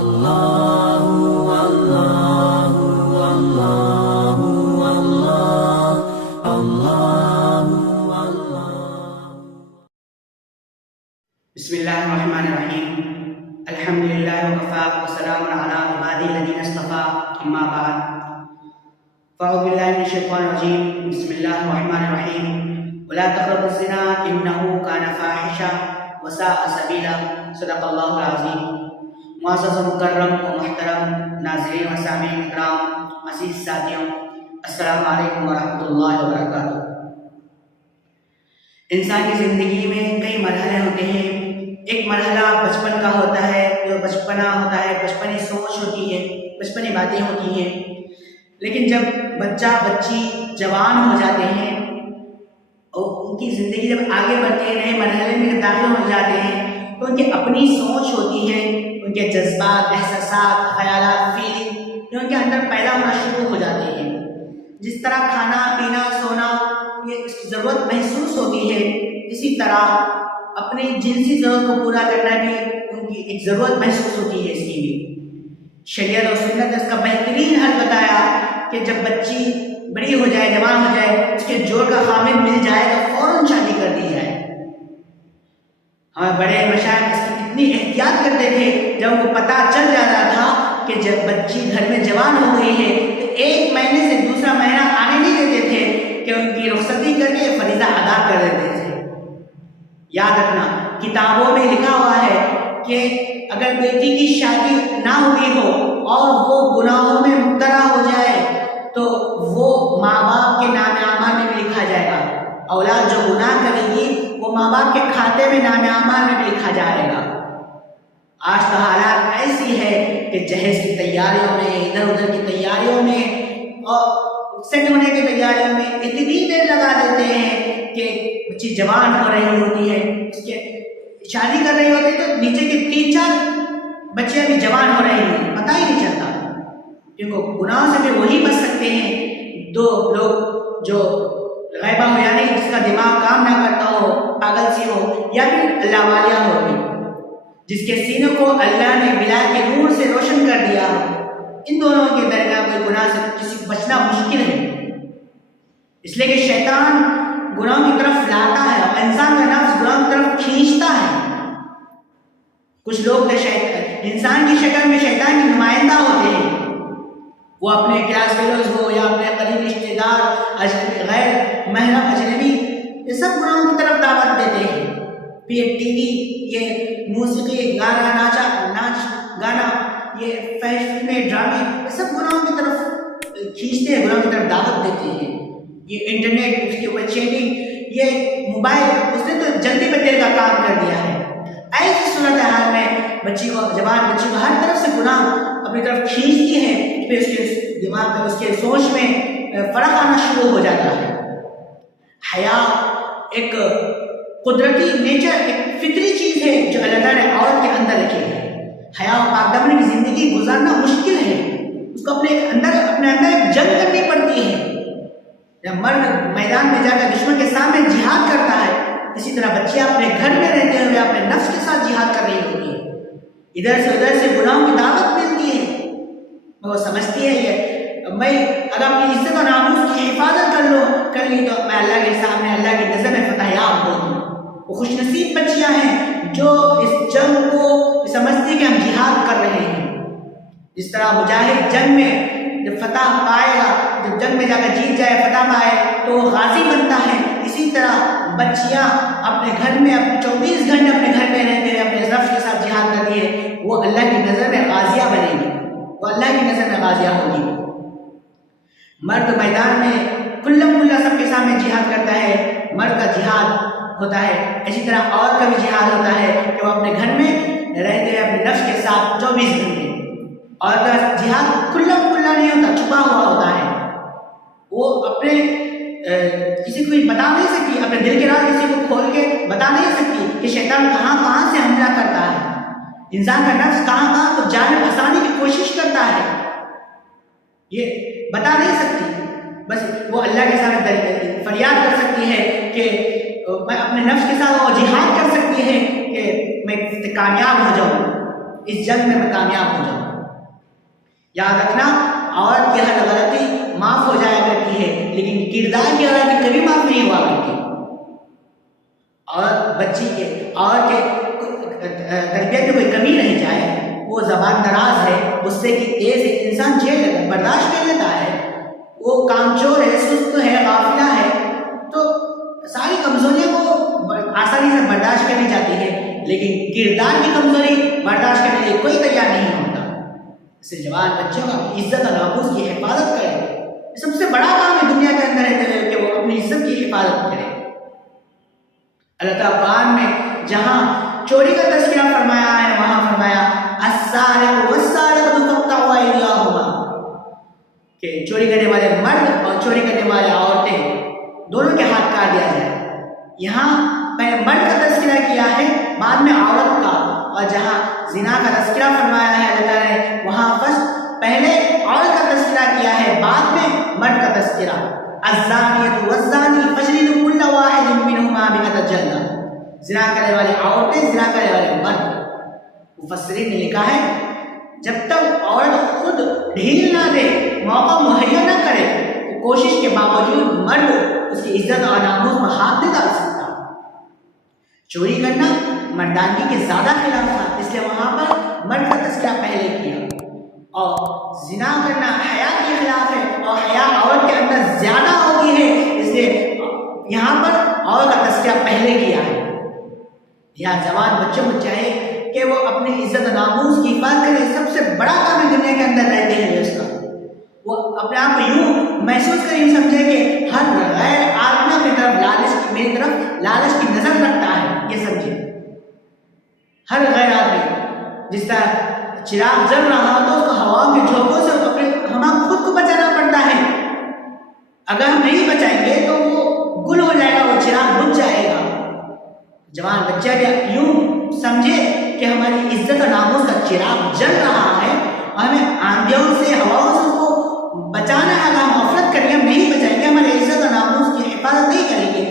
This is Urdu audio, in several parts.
اللہ اللہ اللہ اللہ اللہ۔ بسم اللہ الرحمن الرحیم۔ الحمدللہ وکفا وسلام علی عبادی الذین اصطفیٰ، اما بعد فاعوذ باللہ من الشیطان الرجیم، بسم اللہ الرحمن الرحیم۔ ولا تقربوا الزنا انہ کان فاحشہ وساء سبیلا، صدق اللہ العظیم۔ معزز و مکرم و محترم ناظرین و سامعین اکرام، عزیز ساتھیوں، السلام علیکم ورحمۃ اللہ وبرکاتہ۔ انسان کی زندگی میں کئی مرحلے ہوتے ہیں۔ ایک مرحلہ بچپن کا ہوتا ہے، جو بچپنا ہوتا ہے، بچپنی سوچ ہوتی ہے، بچپنی باتیں ہوتی ہیں۔ لیکن جب بچہ بچی جوان ہو جاتے ہیں اور ان کی زندگی جب آگے بڑھتی ہے، نئے مرحلے میں داخل ہو جاتے ہیں، تو ان کی اپنی سوچ ہوتی ہے، ان کے جذبات، احساسات، خیالات، فیلنگ جو ان کے اندر پیدا ہونا شروع ہو جاتے ہیں۔ جس طرح کھانا پینا سونا یہ اس کی ضرورت محسوس ہوتی ہے، اسی طرح اپنی جنسی ضرورت کو پورا کرنا بھی ان کی ایک ضرورت محسوس ہوتی ہے۔ اس کی بھی شریعت اور سنت نے اس کا بہترین حل بتایا کہ جب بچی بڑی ہو جائے، جوان ہو جائے، اس کے جوڑ کا خامد مل جائے تو فوراً شادی کر دی جائے۔ ہمیں بڑے مشائخ اس کی اتنی احتیاط کرتے تھے، جب ان کو پتہ چل جاتا تھا کہ جب بچی گھر میں جوان ہو گئی ہے تو ایک مہینے سے دوسرا مہینہ آنے نہیں دیتے تھے کہ ان کی رخصتی کر کے فریضہ ادا کر دیتے تھے۔ یاد رکھنا، کتابوں میں لکھا ہوا ہے کہ اگر بیٹی کی شادی نہ ہوئی ہو اور وہ گناہوں میں مبتلا ہو جائے تو وہ ماں باپ کے نام اعمال میں بھی لکھا جائے گا۔ اولاد جو گناہ کرے گی وہ ماں باپ کے کھاتے میں نام اعمال میں بھی لکھا جائے گا۔ آج تو حالات ایسی ہے کہ جہیز کی تیاریوں میں، ادھر ادھر کی تیاریوں میں اور سیٹ ہونے کی تیاریوں میں اتنی دیر لگا دیتے ہیں کہ بچی جوان ہو رہی ہوتی ہے، اس کے شادی کر رہی ہوتی ہے تو نیچے کے 3-4 بچے ابھی جوان ہو رہے ہیں، پتہ ہی نہیں چلتا۔ کیونکہ گناہوں سے بھی وہی بچ سکتے ہیں دو لوگ جو غیبہ ہو، یعنی جس کا دماغ کام نہ کرتا ہو، پاگل سی ہو، یا پھر اللہ والیہ ہوگی، جس کے سینوں کو اللہ نے ولایت کے نور سے روشن کر دیا ہو۔ ان دونوں کے درمیان کوئی گناہ سے کسی کو بچنا مشکل ہے، اس لیے کہ شیطان گناہوں کی طرف لاتا ہے اور انسان کا نفس گناہوں کی طرف کھینچتا ہے۔ کچھ لوگ انسان کی شکل میں شیطان کے نمائندہ ہوتے ہیں، وہ اپنے کلاس فیلوز ہو یا اپنے قریبی رشتے دار، غیر محرم اجنبی، یہ سب گناہوں کی طرف دعوت دیتے ہیں۔ پھر یہ ٹی وی، یہ موسیقی، ناچ گانا، یہ فلمیں، ڈرامے، یہ سب گناہوں کی طرف کھینچتے ہیں، گناہوں کی طرف دعوت دیتے ہیں۔ یہ انٹرنیٹ، اس کے اوپر چیٹنگ، یہ موبائل، اس نے تو جلدی بدل کا کام کر دیا ہے۔ ایسی صورتحال میں جوان بچی کو ہر طرف سے گناہ اپنی طرف کھینچتی ہے، پھر اس کے دماغ میں، اس کے سوچ میں فرق آنا شروع ہو جاتا ہے۔ حیا ایک قدرتی نیچر، ایک فطری چیز ہے جو اللہ تعالیٰ نے عورت کے اندر رکھی ہے۔ حیا و پاک دامنی کی زندگی گزارنا مشکل ہے، اس کو اپنے اندر ایک جنگ کرنی پڑتی ہے۔ جب مرد میدان میں جا کر دشمن کے سامنے جہاد کرتا ہے، اسی طرح بچیاں اپنے گھر میں رہتے ہوئے اپنے نفس کے ساتھ جہاد کر رہی ہوتی ہے۔ ادھر سے گناہوں کی دعوت ملتی ہے، وہ سمجھتی ہے یہ میں اگر اپنی عزت و ناموس کی حفاظت کر لی تو میں اللہ کے سامنے، اللہ کی نظر میں فتح یاب ہوں۔ وہ خوش نصیب بچیاں ہیں جو اس جنگ کو سمجھتی کہ ہم جہاد کر رہے ہیں۔ جس طرح مجاہد جنگ میں جب فتح پائے گا، جب جنگ میں جا کر جیت جائے، فتح پائے تو وہ غازی بنتا ہے، اسی طرح بچیاں اپنے گھر میں 24 گھنٹے اپنے گھر میں رہتے ہیں، اپنے نفس کے ساتھ جہاد کرتی ہے، وہ اللہ کی نظر میں غازیہ بنے گی، وہ اللہ کی نظر میں غازیہ ہوگی۔ مرد میدان میں کلم کلا سب کے سامنے جہاد کرتا ہے، مرد کا جہاد ہوتا ہے۔ اسی طرح عورت کا بھی جہاد ہوتا ہے کہ وہ اپنے گھر میں رہتے ہیں اپنے نفس کے ساتھ 24 گھنٹے۔ عورت کا جہاد کلم کلا نہیں ہوتا، چھپا ہوا ہوتا ہے، وہ اپنے کسی کو بتا نہیں سکتی، اپنے دل کے راز کسی کو کھول کے بتا نہیں سکتی کہ شیطان کہاں سے حملہ کرتا ہے، انسان کا نفس کہاں تو جان پھنسانے کی کوشش کرتا ہے، یہ بتا نہیں سکتی۔ بس وہ اللہ کے سامنے فریاد کر سکتی ہے کہ میں اپنے نفس کے ساتھ وہ جہاد کر سکتی ہے کہ میں کامیاب ہو جاؤں۔ اس جنگ میں میں کامیاب ہو جاؤں۔ یاد رکھنا عورت کی ہر غلطی معاف ہو جایا کرتی ہے، لیکن کردار کی غلطی کبھی معاف نہیں ہوا کرتی۔ اور بچی کے تربیت میں کوئی کمی رہ جائے، وہ زبان دراز ہے، غصے کی تیز ہے، انسان جھیل لیتا ہے، برداشت کر لیتا ہے، وہ کام چور ہے، سست ہے، غافلہ ہے، تو ساری کمزوریوں کو آسانی سے برداشت کر لی جاتی ہے، لیکن کردار کی کمزوری برداشت کرنے کے لیے کوئی تیار نہیں ہوتا۔ اس سے جوان بچوں کا اپنی عزت اور ناموس کی حفاظت کرے، یہ سب سے بڑا کام ہے دنیا کے اندر ہے کہ وہ اپنی عزت کی حفاظت کرے۔ اللہ تعالیٰ قرآن میں جہاں چوری کا تذکرہ فرمایا ہے وہاں فرمایا السارق والسارقۃ فاقطعوا ایدیہما، کہ چوری کرنے والے مرد اور چوری کرنے والے عورتیں دونوں کے ہاتھ کاٹ دیا جائے۔ یہاں پہلے مرد کا تذکرہ کیا ہے، بعد میں عورت کا، اور جہاں زنا کا تذکرہ فرمایا ہے اللہ تعالیٰ نے وہاں پہلے عورت کا تذکرہ کیا ہے، بعد میں مرد کا تذکرہ۔ الزانیۃ والزانی فاجلدوا کل واحد منہما مئۃ جلدہ، زنا کرنے والی عورتیں، زنا کرنے والے مرد۔ مفسرین نے لکھا ہے جب تک عورت خود ڈھیل نہ دے، موقع مہیا نہ کرے، تو کوشش کے باوجود مرد اس کی عزت اور ناموس میں ہاتھ نہیں ڈال سکتا۔ چوری کرنا مردانگی کے زیادہ خلاف تھا، اس لیے وہاں پر مرد کا تذکرہ پہلے کیا، اور زنا کرنا حیا کے خلاف ہے، اور حیا عورت کے اندر زیادہ ہوتی ہے، اس لیے یہاں پر عورت کا تذکرہ پہلے کیا ہے۔ یہاں جوان بچوں کو چاہیے کہ وہ اپنی عزت و ناموس کی حفاظت کریں، سب سے بڑا کام ہے دنیا کے اندر رہتے ہیں اس کا۔ وہ اپنے آپ کو یوں محسوس کریں، یوں سمجھے کہ ہر غیر آدمی کی طرف میری طرف لالچ کی نظر رکھتا ہے، یہ سمجھے۔ ہر غیر آدمی جس طرح چراغ جل رہا ہو تو اس کو ہوا کے جھونکوں سے ہمیں خود کو بچانا پڑتا ہے، اگر ہم نہیں بچائیں گے تو وہ گل ہو جائے گا، وہ چراغ بجھ جائے گا۔ جوان بچہ یوں سمجھے کہ ہماری عزت اور ناموس کا چراغ جل رہا ہے، اور ہمیں آندھیوں سے، ہواؤں سے اس کو بچانا ہے۔ اگر ہم غفلت کریں گے، ہم نہیں بچائیں گے، ہماری عزت اور ناموس کی حفاظت نہیں کریں گے،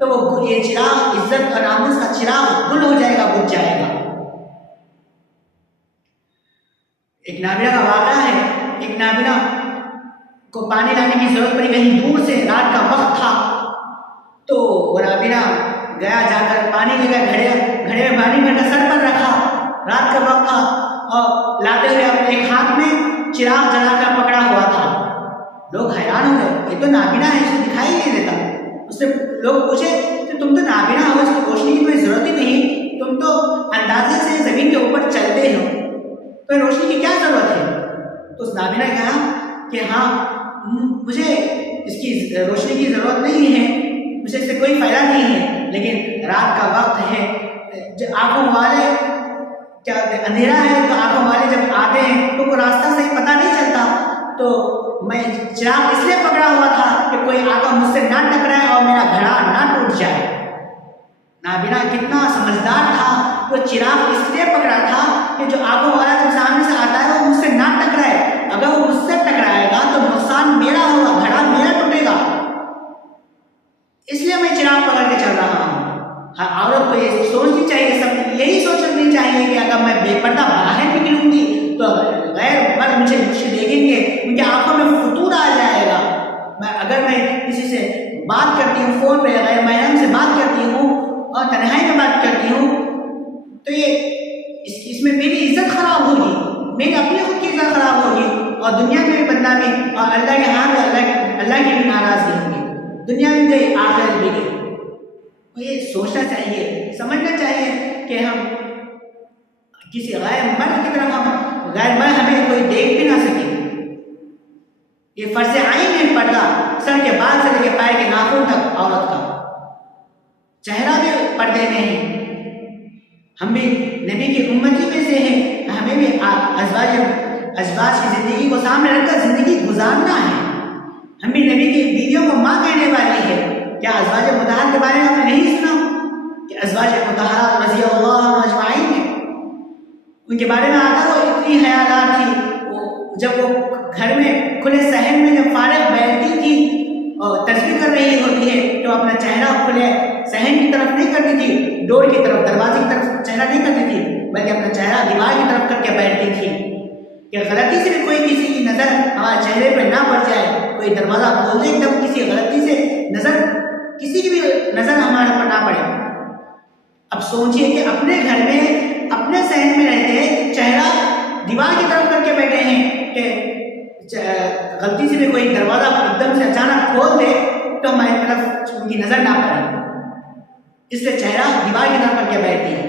تو وہ یہ چراغ، عزت اور ناموس کا چراغ گل ہو جائے گا، بجھ جائے گا۔ ایک نابینا کا واقعہ ہے، ایک نابینا کو پانی لانے کی ضرورت پڑی، کہیں دور سے، رات کا وقت تھا، تو وہ نابینا گیا، جا کر پانی لے گیا، گھڑے میں پانی بھر کر سر پر رکھا، رات کا وقت تھا، اور لاتے ہوئے اپنے ایک ہاتھ میں چراغ جلا کر پکڑا ہوا تھا۔ لوگ حیران ہو گئے، یہ تو نابینا ہے، اسے دکھائی نہیں دیتا۔ اس سے لوگ پوچھے کہ تم تو نابینا ہو، اس کی روشنی کی کوئی ضرورت ہی نہیں، تم تو اندازے سے زمین کے اوپر چلتے ہو، تو روشنی کی کیا ضرورت ہے؟ تو اس نابینا نے کہا کہ ہاں مجھے اس کی روشنی کی ضرورت نہیں ہے، مجھے اس سے کوئی فائدہ نہیں ہے، لیکن رات کا وقت ہے، آنکھوں والے کیا اندھیرا ہے، تو آنکھوں والے جب آتے ہیں تو کو راستہ صحیح پتہ نہیں چلتا، تو میں چراغ اس لیے پکڑا ہوا تھا کہ کوئی آ کر مجھ سے نہ ٹکرائے اور میرا گھڑا نہ ٹوٹ جائے۔ نابینا کتنا سمجھدار تھا، وہ چراغ اس لیے پکڑا تھا کہ جو آنکھوں والا جب سامنے سے آتا ہے وہ مجھ سے نہ ٹکرائے، اگر وہ مجھ سے ٹکرائے گا تو نقصان میرا ہوگا، گھڑا میرا ٹوٹے گا، اس لیے میں چراغ پکڑ کے چل رہا ہوں۔ ہر عورت کو یہ سوچنی چاہیے، سب یہی سوچنی چاہیے کہ اگر میں بے پردہ باہر نکلوں گی تو غیر مرد مجھے دیکھیں گے، ان کی آنکھوں میں فطور آ جائے گا۔ اگر میں کسی سے بات کرتی ہوں، فون پہ غیر محرم سے بات کرتی ہوں اور تنہائی میں بات کرتی ہوں، تو یہ اس میں میری عزت خراب ہوگی، میری اپنی خود کی عزت خراب ہوگی، اور دنیا میں بھی بدنامی، اور اللہ کے ہاں اللہ کی بھی ناراضگی ہوگی، دنیا میں گئی آخرت بھی گئی۔ یہ سوچنا چاہیے، سمجھنا چاہیے کہ ہم کسی غیر مرد کی طرف غیر مرد ہمیں کوئی دیکھ بھی نہ سکے۔ یہ فرض عین ہے پردہ، سر کے بال سے لے کے پیر کے ناخن تک عورت کا، چہرہ بھی پردے میں ہے۔ ہم بھی نبی کی امتی میں سے ہیں، ہمیں بھی ازواج کی زندگی کو سامنے رکھ کر زندگی گزارنا ہے۔ ہم بھی نبی کی بیویوں کو ماں کہنے والے ہیں۔ کیا ازواج مطہرات کے بارے میں آپ نے نہیں سنا کہ ازواج مطہرات رضی اللہ عنہم اجمعین ہیں؟ ان کے بارے میں آتا وہ اتنی حیادار تھی، جب وہ گھر میں کھلے صحن میں جب فارغ بیٹھتی تھی اور تسبیح کر رہی ہوتی ہے تو اپنا چہرہ کھلے صحن کی طرف نہیں کرتی تھی، ڈور کی طرف، دروازے کی طرف چہرہ نہیں کرتی تھی، بلکہ اپنا چہرہ دیوار کی طرف کر کے بیٹھتی تھی کہ غلطی سے بھی کوئی کسی کی نظر ہمارے چہرے پہ نہ پڑ جائے. کوئی دروازہ کھول دے ایک دم کسی غلطی سے نظر کسی کی بھی نظر ہمارے پر نہ پڑے. اب سوچئے کہ اپنے گھر میں اپنے صحن میں رہتے ہیں, چہرہ دیوار کی طرف کر کے بیٹھے ہیں کہ غلطی سے بھی کوئی دروازہ ایک دم سے اچانک کھول دے تو ہماری طرف ان کی نظر نہ پڑے, اس لیے چہرہ دیوار کی طرف کر کے بیٹھتی ہے.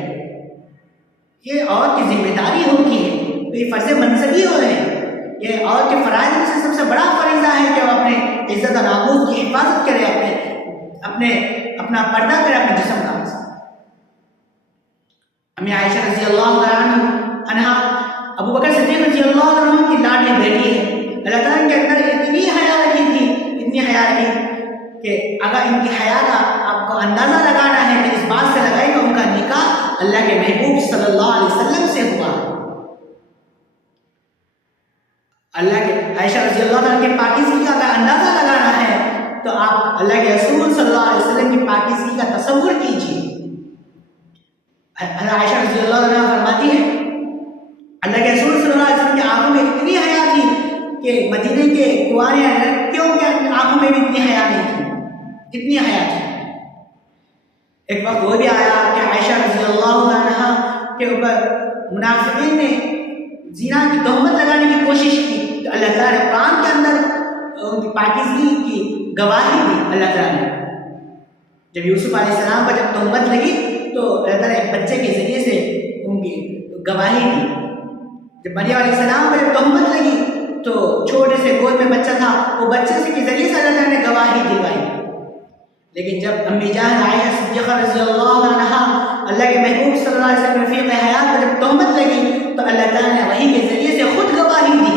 یہ عورت کی ذمہ داری ہوتی ہے, یہ فرض منصبی ہو ہے, یہ عورت کے فرائض میں سے سب سے بڑا فریضہ ہے کہ وہ اپنے عزت و ناموس کی حفاظت کرے, اپنا پردہ کرے اپنے جسم کا. امی عائشہ رضی اللہ عنہا ابو بکر صدیق رضی اللہ عنہ کی لاڈلی بیٹی ہے. اللہ تعالیٰ کے اندر اتنی حیا رکھی تھی, اتنی حیا رکھی کہ اگر ان کی حیا کا آپ کو اندازہ لگانا ہے تو اس بات سے لگائے کہ ان کا نکاح اللہ کے محبوب صلی اللہ علیہ وسلم سے ہوا. اللہ کے عائشہ رضی اللہ عنہ کی پاکیزگی کا اگر اندازہ لگانا ہے تو آپ اللہ کے رسول صلی اللہ علیہ وسلم کی پاکیزگی کا تصور کیجیے. عائشہ رضی اللہ عنہ فرماتی ہے اللہ کے رسول صلی اللہ علیہ وسلم کی آنکھوں میں اتنی حیا تھی کہ مدینے کے کنواری لڑکیوں کے آنکھوں میں بھی اتنی حیا نہیں تھی, اتنی حیا تھی. ایک وقت وہ بھی آیا کہ عائشہ رضی اللہ عنہ کے اوپر منافقین نے زنا کی تہمت لگانے کی کوشش کی تو اللہ تعالیٰ نے قرآن کے اندر ان کی پاکیزگی کی گواہی دی. اللہ تعالیٰ نے جب یوسف علیہ السلام پر جب تہمت لگی تو اللہ تعالیٰ ایک بچے کے ذریعے سے ان کی گواہی دی. جب مریم علیہ السلام پر جب تہمت لگی تو چھوٹے سے گود میں بچہ تھا, وہ بچے سے کے ذریعے سے اللہ تعالیٰ نے گواہی دلوائی. لیکن جب امی جان عائشہ صدیقہ رضی اللہ عنہا اللہ کے محبوب صلی اللہ علیہ وسلم رفیق حیات پر جب تہمت لگی تو اللہ تعالیٰ نے وحی کے ذریعے سے خود گواہی دی.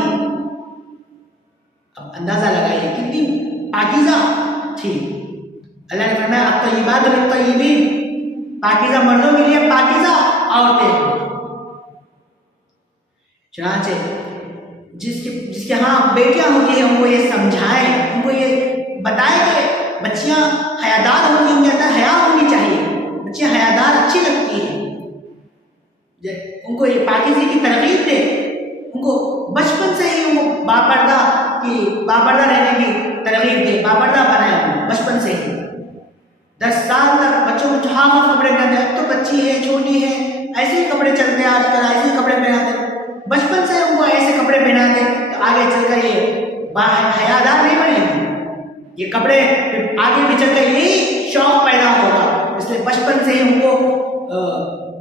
اب اندازہ لگائیے کتنی پاکیزہ تھی. اللہ نے فرمایا الطیبات للطیبین, پاکیزہ مردوں کے لیے پاکیزہ عورتیں. چنانچہ جس کے ہاں بیٹیاں ہوتی ہیں ان کو یہ سمجھائیں, ان کو یہ بتائیں کہ بچیاں حیادار ہوتی ہیں, ان کے اندر حیا ہونی چاہیے, بچیاں حیادار اچھی لگتی ہیں, ان کو یہ پاکیزگی کی ترغیب دے, ان کو بچپن سے ہی ان کو باپردہ رہنے کی ترغیب دے, باپردہ بنائے بچپن سے ہی. 10 سال تک بچوں کو جہاں کپڑے پہنتے ہیں, تو بچی ہے چھوٹی ہے ایسے ہی کپڑے چلتے ہیں, آج کل ایسے ہی کپڑے پہناتے ہیں, بچپن سے ان کو ایسے کپڑے پہنا دیں تو آگے چل کر یہ حیادار نہیں بنے گی, یہ کپڑے آگے بھی چل کر یہی شوق پیدا ہوگا. اس لیے بچپن سے ہی ان کو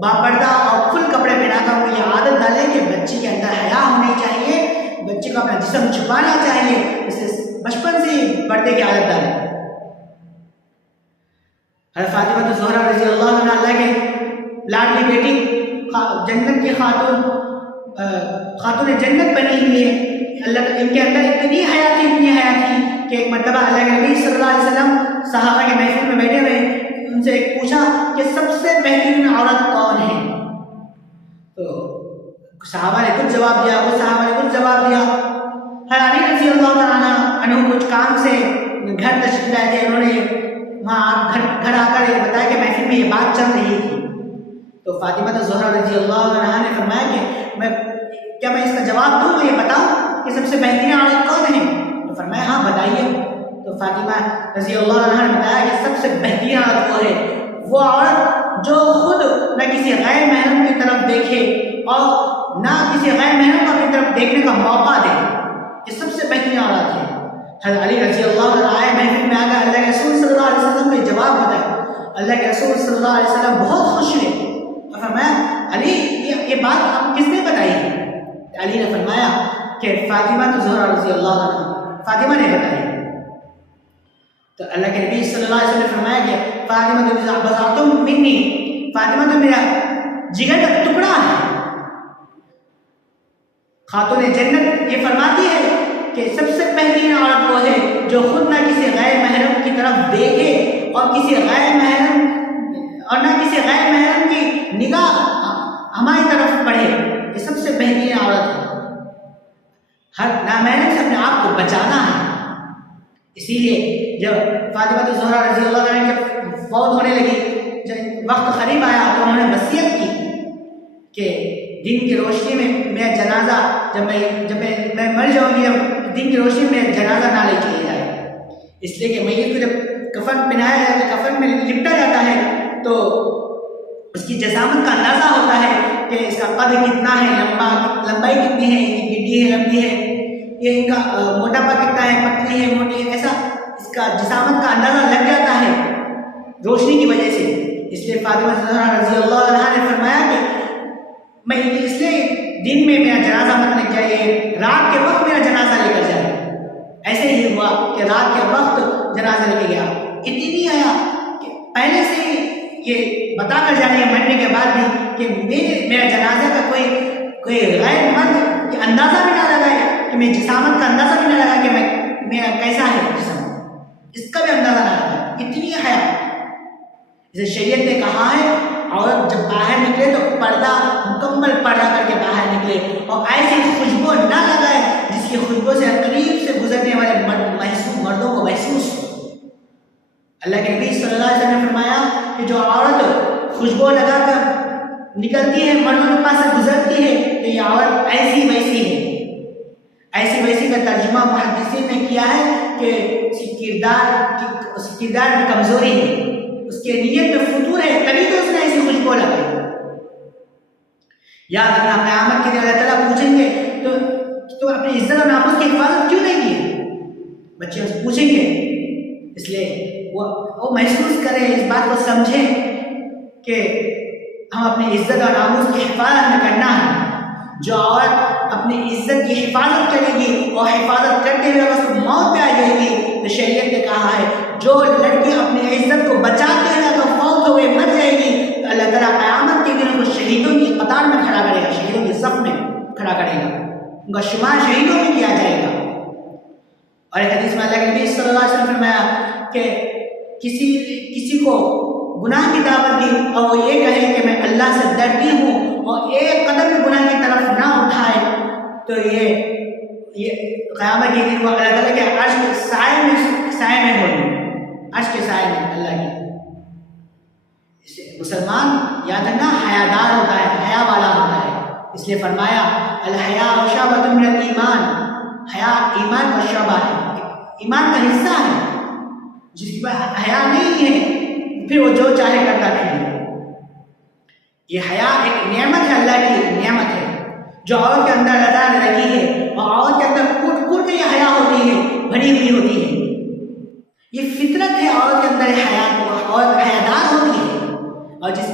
باپردہ اور فل کپڑے پہنا کر ان کو یہ عادت ڈالیں کہ بچے کے اندر حیا ہونی چاہیے, بچے کو اپنا جسم چھپانا چاہیے, اس لیے بچپن سے ہی پردے کی عادت ڈالیں. حضرت فاطمہ الزہرا رضی اللہ عنہ اللہ کے لاڈلی بیٹی, جنت کی خاتون جنت بنی ہوئی ہے. اللہ ان کے اندر اتنی حیا تھی کہ ایک مرتبہ اللہ کے نبی صلی اللہ علیہ وسلم صحابہ کے محفل میں بیٹھے ہوئے, ان سے ایک پوچھا کہ سب سے بہترین عورت کون ہے؟ تو صحابہ نے کچھ جواب دیا, وہ صحابہ نے کچھ جواب دیا. علی رضی اللہ تعالیٰ عنہ کچھ کام سے گھر تشریف لائے تھے, انہوں نے وہاں گھر آ کر یہ بتایا کہ محفل میں یہ بات چل رہی تھی. تو فاطمہ الزہرا رضی اللہ عنہا نے فرمایا کہ میں اس کا جواب دوں, میں یہ بتاؤں کہ سب سے بہترین عورت کون ہے؟ تو فرمایا ہاں بتائیے. تو فاطمہ رضی اللہ عنہا نے بتایا کہ سب سے بہترین عورت وہ ہے, وہ عورت جو خود نہ کسی غیر محرم کی طرف دیکھے اور نہ کسی غیر محرم کو اپنی طرف دیکھنے کا موقع دے, یہ سب سے بہترین عورت ہے. حضرت علی رضی اللہ عنہ آئے محفل میں آ کر اللہ کے رسول صلی اللہ علیہ وسلم کو جواب بتایا. اللہ کے رسول صلی اللہ علیہ وسلم بہت خوش ہوئے اور فرمایا علی یہ بات آپ کس نے بتائی ہے؟ علی نے فرمایا کہ فاطمہ الزہرا رضی اللہ عنہ, فاطمہ نے بتائی. تو اللہ کے نبی صلی اللہ علیہ وسلم نے فرمایا کہ فاطمہ بضعۃ منی, فاطمہ تو میرا جگر کا ٹکڑا ہے. خاتون جنت یہ فرماتی ہے کہ سب سے بہترین عورت وہ ہے جو خود نہ کسی غیر محرم کی طرف دیکھے اور نہ کسی غیر محرم کی نگاہ ہماری طرف پڑھے, یہ سب سے بہترین عورت ہے. ہر نامحرم سے اپنے آپ کو بچانا ہے. اسی لیے جب فاطمہ الزہرا رضی اللہ عنہ جب فوت ہونے لگی, جب وقت قریب آیا تو انہوں نے وصیت کی کہ دن کی روشنی میں میرا جنازہ جب میں مر جاؤں گی، اب دن کی روشنی میں میرا جنازہ نہ لے چلے جائے، اس لیے کہ میت کو جب کفن پہنایا جاتا ہے، کفن میں لپٹا جاتا ہے تو اس کی جسامت کا اندازہ ہوتا ہے کہ اس کا قد کتنا ہے، لمبائی کتنی ہے، یہ گڈی ہے، لمبی ہے، یہ ان کا موٹاپا کتنا ہے، پتلی ہے، موٹی ہے، ایسا اس کا جسامت کا اندازہ لگ جاتا ہے روشنی کی وجہ سے۔ اس لیے فاطمہ زہرا رضی اللہ عنہا نے فرمایا کہ میں اس لیے دن میں میرا جنازہ مت لے جائے، رات کے وقت میرا جنازہ لے کر جائے۔ ایسے ہی ہوا کہ رات کے وقت جنازہ لے کے گیا، اتنی آیا کہ پہلے سے ہی یہ بتا کر جانے مرنے کے بعد بھی کہ میرا جنازہ کا کوئی غیر مرد یہ اندازہ بھی نہ لگائے، کہ میری جسامت کا اندازہ بھی نہ لگا کہ میرا کیسا ہے جسم، اس کا بھی اندازہ نہ لگا، اتنی حیا۔ جیسے شریعت نے کہا ہے عورت جب باہر نکلے تو پردہ، مکمل پردہ کر کے باہر نکلے، اور ایسی خوشبو نہ لگائے جس کی خوشبو سے قریب سے گزرنے والے مردوں کو محسوس ہو۔ اللہ کے نبی صلی اللہ علیہ وسلم نے فرمایا کہ جو عورت خوشبو لگا کر نکلتی ہے، مردوں کے پاس سے گزرتی ہے، تو یہ عورت ایسی ویسی ہے۔ ایسی ویسی کا ترجمہ محدثین نے کیا ہے کہ اس کی کردار کی کمزوری ہے، اس کے نیت میں فتور ہے، تبھی تو اس نے ایسی خوشبو لگائی۔ یا قیامت کے دن اللہ تعالیٰ پوچھیں گے تو اپنی عزت اور ناموس کی حفاظت کیوں نہیں کی؟ بچے اس پوچھیں گے، اس لیے وہ محسوس کریں، اس بات کو سمجھیں کہ ہم اپنی عزت اور ناموس کی حفاظت میں کرنا ہے۔ جو عورت اپنی عزت کی حفاظت کرے گی اور حفاظت کرتے ہوئے اس کو موت پہ آ جائے گی، تو شریعت نے کہا ہے جو لڑکی اپنی عزت کو بچاتے ہوئے تو فوت ہوئے مر جائے گی، تو اللہ تعالیٰ قیامت کے دن کو شہیدوں کی قطار میں کھڑا کرے گا، شہیدوں کی صف میں کھڑا کرے گا، ان کا شمار شہیدوں میں کیا جائے گا۔ اور ایک حدیث میں اللہ کے نبی صلی اللہ علیہ وسلم نے فرمایا کہ کسی کو گناہ کی دعوت دی اور وہ یہ کہے کہ میں اللہ سے ڈرتی ہوں اور ایک قدم بھی گناہ کی طرف نہ اٹھائے، تو یہ قیامت کے دن وہ اللہ تعالیٰ کے عرش کے سائے میں ہوگی، عرش کے سائے میں اللہ کی۔ مسلمان یاد رکھنا حیادار ہوتا ہے، حیا والا ہوتا ہے، اس لیے فرمایا الحیاء شعبۃ من الایمان، حیا ایمان کا شعبہ ہے، ایمان کا حصہ ہے۔ جس کے پاس حیا نہیں ہے پھر وہ جو چاہے کرتا پھرے۔ یہ حیا ایک نعمت ہے، اللہ کی نعمت ہے جو عورت کے اندر لگا رہی ہے، اور عورت کے اندر کٹ کے یہ حیا ہوتی ہے، بھری ہوئی ہوتی ہے۔ یہ فطرت ہے عورت کے اندر حیا، عورت حیادار ہوتی ہے، اور جس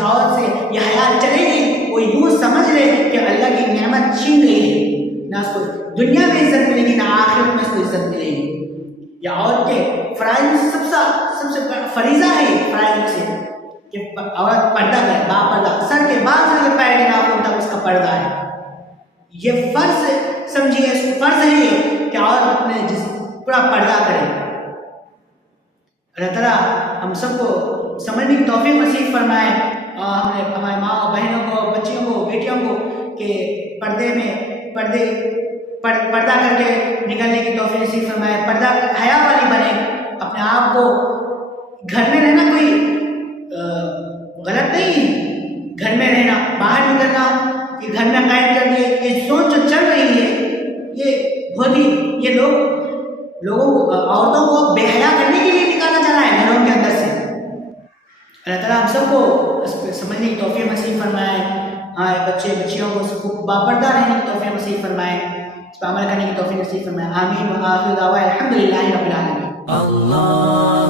عورت سے یہ حیا چلے گی وہ یوں سمجھ لے کہ اللہ کی نعمت چھین رہی ہے، نہ اس کو دنیا میں عزت ملے گی نہ آخرت میں اس کو عزت ملے گی۔ یہ عورت کے فرائض میں سب سے فریضہ ہے یہ فرائض میں سے کہ عورت پردہ کرے، با پردہ، سر کے بعد سے لے پیر کے ناخن تک اس کا پردہ ہے۔ یہ فرض سمجھیے، اس کو فرض ہے یہ کہ عورت اپنے پورا پردہ کرے۔ اللہ تعالیٰ ہم سب کو سمجھنے کی توفیق نصیب فرمائے، اور ہم نے ہمارے ماں بہنوں کو، بچیوں کو، بیٹیوں کو کہ پردہ کر کے نکلنے کی توفیق نصیب فرمائے، پردہ حیا والی بنے، اپنے آپ کو گھر میں رہنا کوئی غلط نہیں ہے، گھر میں رہنا، باہر نکلنا کہ گھر میں قید کر دیے، یہ سوچ جو چل رہی ہے یہ بہت ہی، یہ لوگوں کو، عورتوں کو بے حیا کرنے کے لیے نکالا جا رہا ہے گھروں کے اندر سے۔ اللہ تعالیٰ ہم سب کو اس کو سمجھنے کی توفیق نصیب فرمائے، بچے بچیوں کو سب کو باپردہ رہنے کی توفیق نصیب فرمائے، اس پر عمل کرنے کی توفیق نصیب فرمائے۔ آمین۔ وآخر دعوانا الحمدللہ رب العالمین۔ اللہ